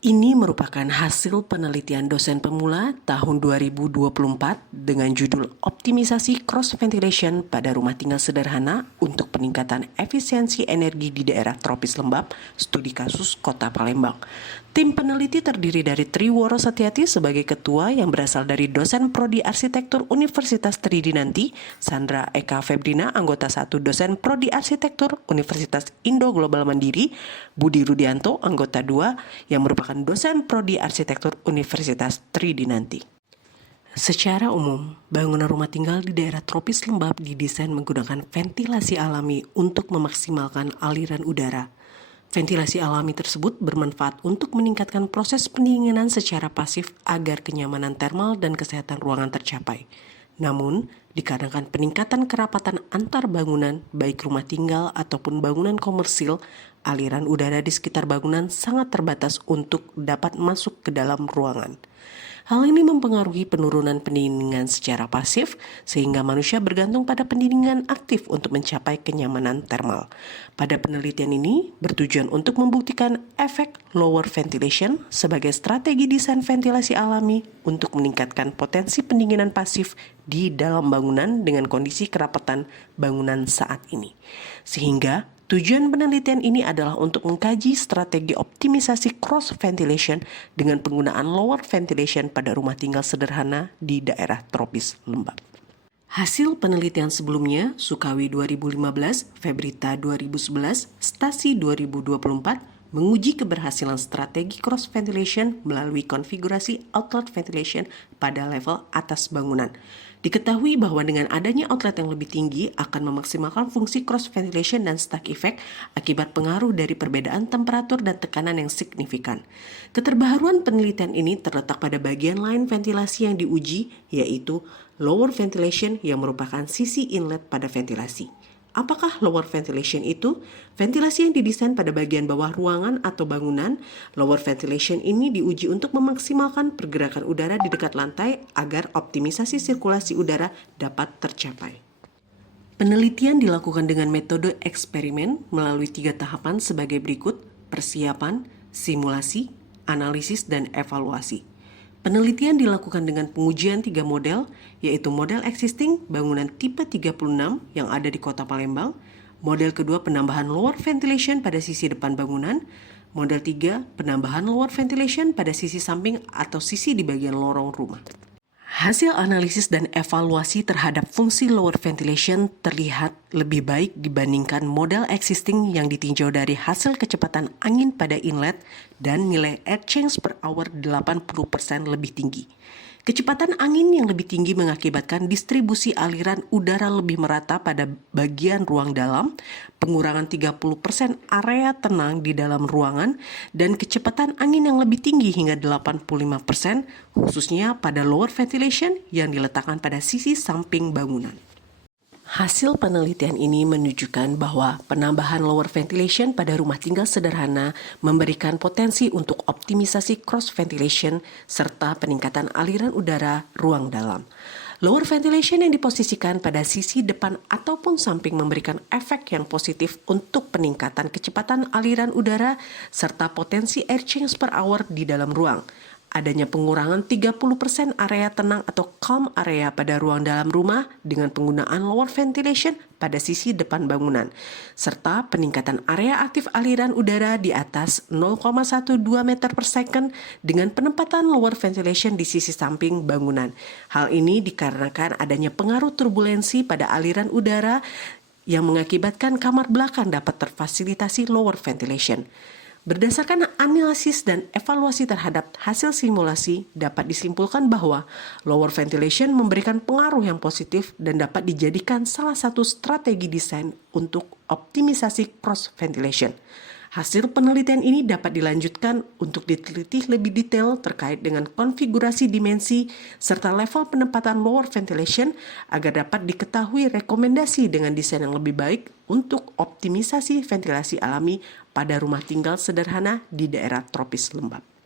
Ini merupakan hasil penelitian dosen pemula tahun 2024 dengan judul Optimisasi Cross Ventilation pada Rumah Tinggal Sederhana untuk Peningkatan Efisiensi Energi di Daerah Tropis Lembap, Studi Kasus Kota Palembang. Tim peneliti terdiri dari Triworo Satyati sebagai ketua yang berasal dari dosen Prodi Arsitektur Universitas Tridinanti, Sandra Eka Febrina, anggota 1 dosen Prodi Arsitektur Universitas Indo Global Mandiri, Budi Rudianto, anggota 2 yang merupakan dosen Prodi Arsitektur Universitas Tridinanti. Secara umum, bangunan rumah tinggal di daerah tropis lembap didesain menggunakan ventilasi alami untuk memaksimalkan aliran udara. Ventilasi alami tersebut bermanfaat untuk meningkatkan proses pendinginan secara pasif agar kenyamanan termal dan kesehatan ruangan tercapai. Namun, dikarenakan peningkatan kerapatan antar bangunan, baik rumah tinggal ataupun bangunan komersil, aliran udara di sekitar bangunan sangat terbatas untuk dapat masuk ke dalam ruangan. Hal ini mempengaruhi penurunan pendinginan secara pasif, sehingga manusia bergantung pada pendinginan aktif untuk mencapai kenyamanan termal. Pada penelitian ini, bertujuan untuk membuktikan efek lower ventilation sebagai strategi desain ventilasi alami untuk meningkatkan potensi pendinginan pasif di dalam bangunan dengan kondisi kerapatan bangunan saat ini. Sehingga tujuan penelitian ini adalah untuk mengkaji strategi optimisasi cross ventilation dengan penggunaan lower ventilation pada rumah tinggal sederhana di daerah tropis lembap. Hasil penelitian sebelumnya, Sukawi 2015, Febrita 2011, Stasi 2024, menguji keberhasilan strategi cross ventilation melalui konfigurasi outlet ventilation pada level atas bangunan. Diketahui bahwa dengan adanya outlet yang lebih tinggi akan memaksimalkan fungsi cross ventilation dan stack effect akibat pengaruh dari perbedaan temperatur dan tekanan yang signifikan. Keterbaruan penelitian ini terletak pada bagian lain ventilasi yang diuji, yaitu lower ventilation yang merupakan sisi inlet pada ventilasi. Apakah lower ventilation itu? Ventilasi yang didesain pada bagian bawah ruangan atau bangunan. Lower ventilation ini diuji untuk memaksimalkan pergerakan udara di dekat lantai agar optimisasi sirkulasi udara dapat tercapai. Penelitian dilakukan dengan metode eksperimen melalui 3 tahapan sebagai berikut: persiapan, simulasi, analisis, dan evaluasi. Penelitian dilakukan dengan pengujian 3 model, yaitu model existing bangunan tipe 36 yang ada di Kota Palembang, model kedua penambahan lower ventilation pada sisi depan bangunan, model 3 penambahan lower ventilation pada sisi samping atau sisi di bagian lorong rumah. Hasil analisis dan evaluasi terhadap fungsi lower ventilation terlihat lebih baik dibandingkan model existing yang ditinjau dari hasil kecepatan angin pada inlet dan nilai air change per hour 80% lebih tinggi. Kecepatan angin yang lebih tinggi mengakibatkan distribusi aliran udara lebih merata pada bagian ruang dalam, pengurangan 30% area tenang di dalam ruangan, dan kecepatan angin yang lebih tinggi hingga 85%, khususnya pada lower ventilation yang diletakkan pada sisi samping bangunan. Hasil penelitian ini menunjukkan bahwa penambahan lower ventilation pada rumah tinggal sederhana memberikan potensi untuk optimisasi cross ventilation serta peningkatan aliran udara ruang dalam. Lower ventilation yang diposisikan pada sisi depan ataupun samping memberikan efek yang positif untuk peningkatan kecepatan aliran udara serta potensi air change per hour di dalam ruang. Adanya pengurangan 30% area tenang atau calm area pada ruang dalam rumah dengan penggunaan lower ventilation pada sisi depan bangunan, serta peningkatan area aktif aliran udara di atas 0,12 meter per second dengan penempatan lower ventilation di sisi samping bangunan. Hal ini dikarenakan adanya pengaruh turbulensi pada aliran udara yang mengakibatkan kamar belakang dapat terfasilitasi lower ventilation. Berdasarkan analisis dan evaluasi terhadap hasil simulasi, dapat disimpulkan bahwa lower ventilation memberikan pengaruh yang positif dan dapat dijadikan salah satu strategi desain untuk optimisasi cross ventilation. Hasil penelitian ini dapat dilanjutkan untuk diteliti lebih detail terkait dengan konfigurasi dimensi serta level penempatan lower ventilation agar dapat diketahui rekomendasi dengan desain yang lebih baik untuk optimisasi ventilasi alami pada rumah tinggal sederhana di daerah tropis lembap.